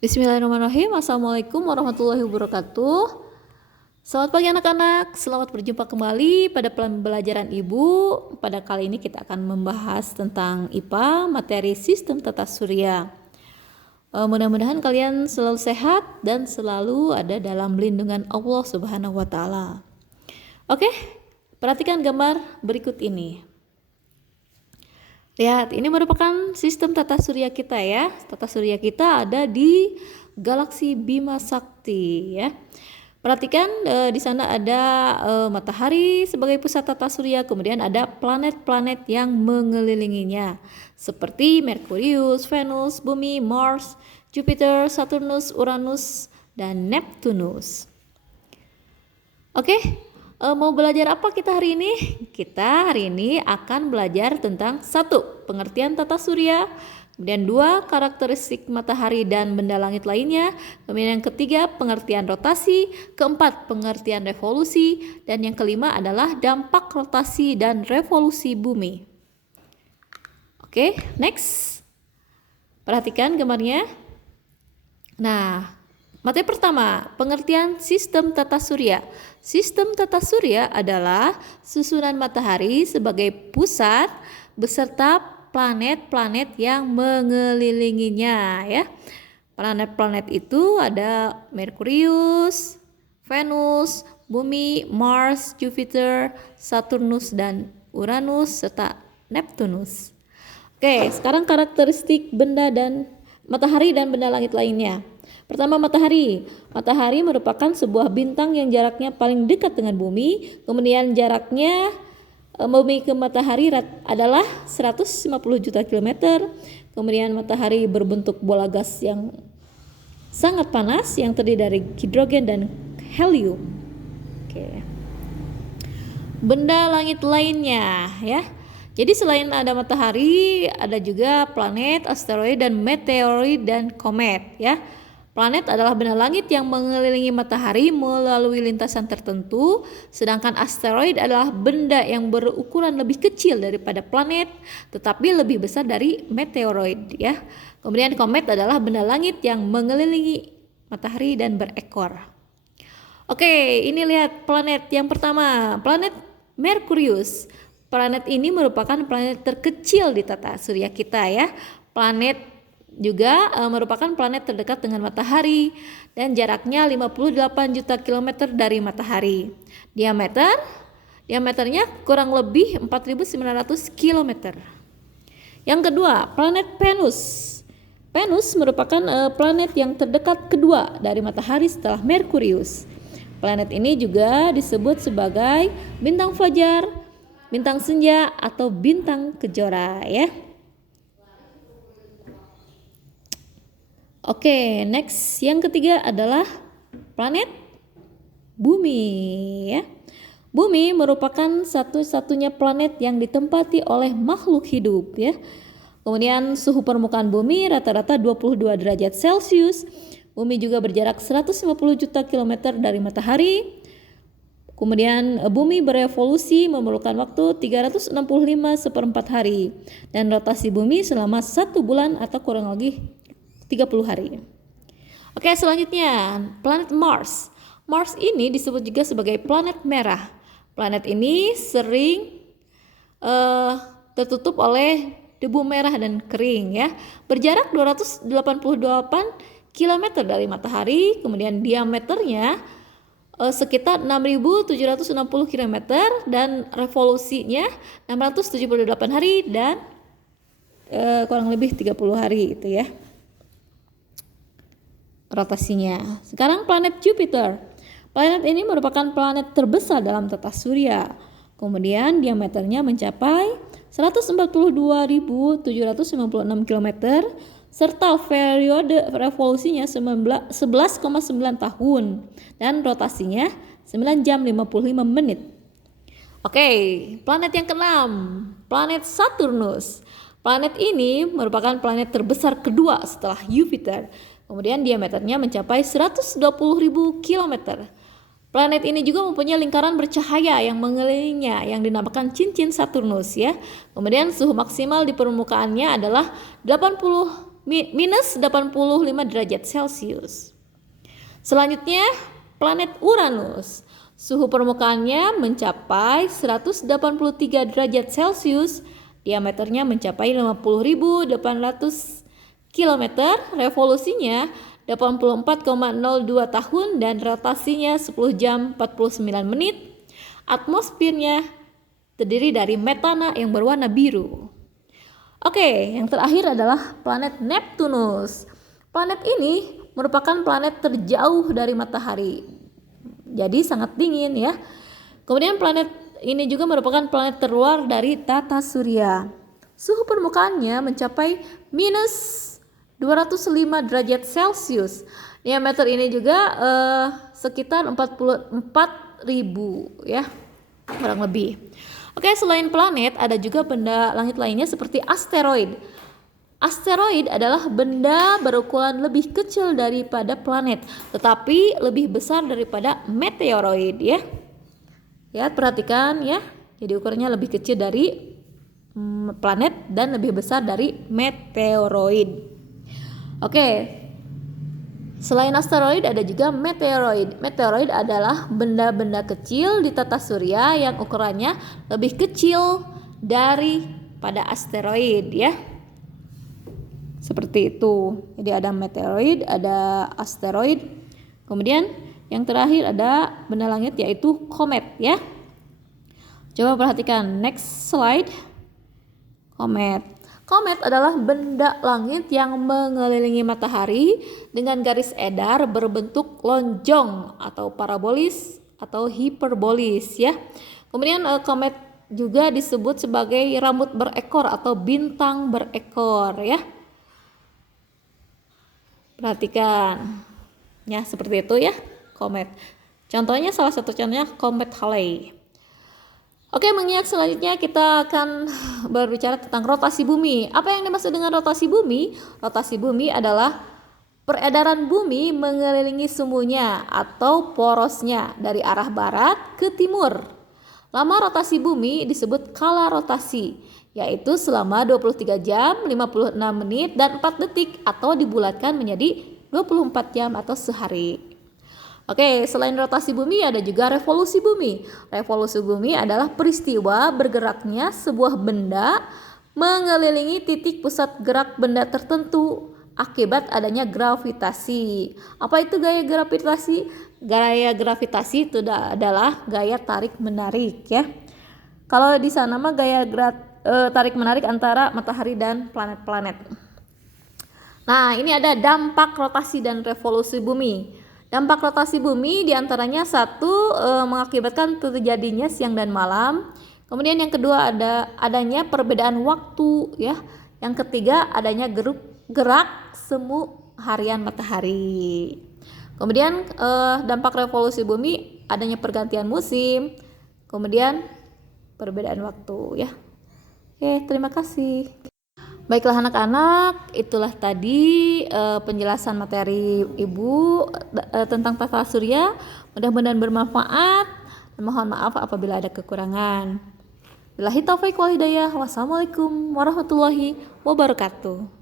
Bismillahirrahmanirrahim. Assalamualaikum warahmatullahi wabarakatuh. Selamat pagi anak-anak, selamat berjumpa kembali pada pembelajaran Ibu. Pada kali ini kita akan membahas tentang IPA, materi sistem tata surya. Mudah-mudahan kalian selalu sehat dan selalu ada dalam lindungan Allah Subhanahu wa Ta'ala. Oke, perhatikan gambar berikut ini. Lihat, ini merupakan sistem tata surya kita ya. Tata surya kita ada di galaksi Bima Sakti ya. Perhatikan di sana ada matahari sebagai pusat tata surya, kemudian ada planet-planet yang mengelilinginya seperti Merkurius, Venus, Bumi, Mars, Jupiter, Saturnus, Uranus, dan Neptunus. Oke. Mau belajar apa kita hari ini? Kita hari ini akan belajar tentang 1. Pengertian tata surya, kemudian 2. Karakteristik matahari dan benda langit lainnya, kemudian yang ketiga pengertian rotasi, keempat pengertian revolusi, dan yang kelima adalah dampak rotasi dan revolusi bumi. Oke, next. Perhatikan gambarnya. Nah, materi pertama, pengertian sistem tata surya. Sistem tata surya adalah susunan matahari sebagai pusat beserta planet-planet yang mengelilinginya ya. Planet-planet itu ada Merkurius, Venus, Bumi, Mars, Jupiter, Saturnus dan Uranus serta Neptunus. Oke, sekarang karakteristik benda dan matahari dan benda langit lainnya. Pertama, matahari. Matahari merupakan sebuah bintang yang jaraknya paling dekat dengan bumi. Kemudian jaraknya bumi ke matahari adalah 150 juta kilometer. Kemudian matahari berbentuk bola gas yang sangat panas yang terdiri dari hidrogen dan helium. Oke. Benda langit lainnya ya. Jadi selain ada matahari, ada juga planet, asteroid dan meteoroid dan komet ya. Planet adalah benda langit yang mengelilingi matahari melalui lintasan tertentu, sedangkan asteroid adalah benda yang berukuran lebih kecil daripada planet, tetapi lebih besar dari meteoroid ya. Kemudian komet adalah benda langit yang mengelilingi matahari dan berekor. Oke, ini lihat planet yang pertama, planet Merkurius. Planet ini merupakan planet terkecil di tata surya kita ya. Planet juga merupakan planet terdekat dengan matahari dan jaraknya 58 juta kilometer dari matahari. Diameternya kurang lebih 4.900 kilometer. Yang kedua, planet Venus. Venus merupakan planet yang terdekat kedua dari matahari setelah Merkurius. Planet ini juga disebut sebagai bintang fajar, bintang senja atau bintang kejora ya. Oke, next yang ketiga adalah planet Bumi ya. Bumi merupakan satu-satunya planet yang ditempati oleh makhluk hidup ya. Kemudian suhu permukaan bumi rata-rata 22 derajat Celcius. Bumi juga berjarak 150 juta kilometer dari matahari. Kemudian bumi berevolusi memerlukan waktu 365 hari dan rotasi bumi selama 1 bulan atau kurang lebih 30 hari. Oke, selanjutnya planet Mars. Mars ini disebut juga sebagai planet merah. Planet ini sering tertutup oleh debu merah dan kering ya. Berjarak 288 km dari matahari, kemudian diameternya sekitar 6.760 km dan revolusinya 678 hari dan kurang lebih 30 hari itu ya. Rotasinya. Sekarang planet Jupiter. Planet ini merupakan planet terbesar dalam tata surya. Kemudian diameternya mencapai 142.796 km serta periode revolusinya 11,9 tahun dan rotasinya 9 jam 55 menit. Oke, planet yang keenam, planet Saturnus. Planet ini merupakan planet terbesar kedua setelah Jupiter. Kemudian diameternya mencapai 120.000 km. Planet ini juga mempunyai lingkaran bercahaya yang mengelilinginya yang dinamakan cincin Saturnus ya. Kemudian suhu maksimal di permukaannya adalah 80 minus 85 derajat Celcius. Selanjutnya, planet Uranus. Suhu permukaannya mencapai 183 derajat Celcius, diameternya mencapai 50.800 km, revolusinya 84,02 tahun dan rotasinya 10 jam 49 menit. Atmosfernya terdiri dari metana yang berwarna biru. Oke, yang terakhir adalah planet Neptunus. Planet ini merupakan planet terjauh dari matahari, jadi sangat dingin ya. Kemudian planet ini juga merupakan planet terluar dari tata surya. Suhu permukaannya mencapai minus 205 derajat Celcius. Diameter ini juga sekitar 44.000 ya, kurang lebih. Oke, selain planet ada juga benda langit lainnya seperti asteroid. Asteroid adalah benda berukuran lebih kecil daripada planet, tetapi lebih besar daripada meteoroid ya. Ya, perhatikan ya. Jadi ukurannya lebih kecil dari planet dan lebih besar dari meteoroid. Oke. Selain asteroid ada juga meteoroid. Meteoroid adalah benda-benda kecil di tata surya yang ukurannya lebih kecil daripada asteroid ya. Seperti itu. Jadi ada meteoroid, ada asteroid. Kemudian yang terakhir ada benda langit yaitu komet ya. Coba perhatikan next slide. Komet. Komet adalah benda langit yang mengelilingi matahari dengan garis edar berbentuk lonjong atau parabolis atau hiperbolis ya. Kemudian komet juga disebut sebagai rambut berekor atau bintang berekor ya. Perhatikan ya, seperti itu ya komet. Contohnya, salah satu contohnya komet Halley. Oke, menginjak selanjutnya kita akan berbicara tentang rotasi bumi. Apa yang dimaksud dengan rotasi bumi? Rotasi bumi adalah peredaran bumi mengelilingi sumunya atau porosnya dari arah barat ke timur. Lama rotasi bumi disebut kala rotasi, yaitu selama 23 jam, 56 menit, dan 4 detik atau dibulatkan menjadi 24 jam atau sehari. Oke, selain rotasi bumi ada juga revolusi bumi. Revolusi bumi adalah peristiwa bergeraknya sebuah benda mengelilingi titik pusat gerak benda tertentu akibat adanya gravitasi. Apa itu gaya gravitasi? Gaya gravitasi itu adalah gaya tarik menarik ya. Kalau di sana mah gaya tarik menarik antara matahari dan planet-planet. Nah, ini ada dampak rotasi dan revolusi bumi. Dampak rotasi bumi diantaranya satu, mengakibatkan terjadinya siang dan malam. Kemudian yang kedua adanya perbedaan waktu ya. Yang ketiga adanya gerak semu harian matahari. Kemudian dampak revolusi bumi adanya pergantian musim. Kemudian perbedaan waktu ya. Oke, terima kasih. Baiklah anak-anak, itulah tadi penjelasan materi Ibu tentang tata surya. Mudah-mudahan bermanfaat. Mohon maaf apabila ada kekurangan. Billahi taufiq wal hidayah. Wassalamualaikum warahmatullahi wabarakatuh.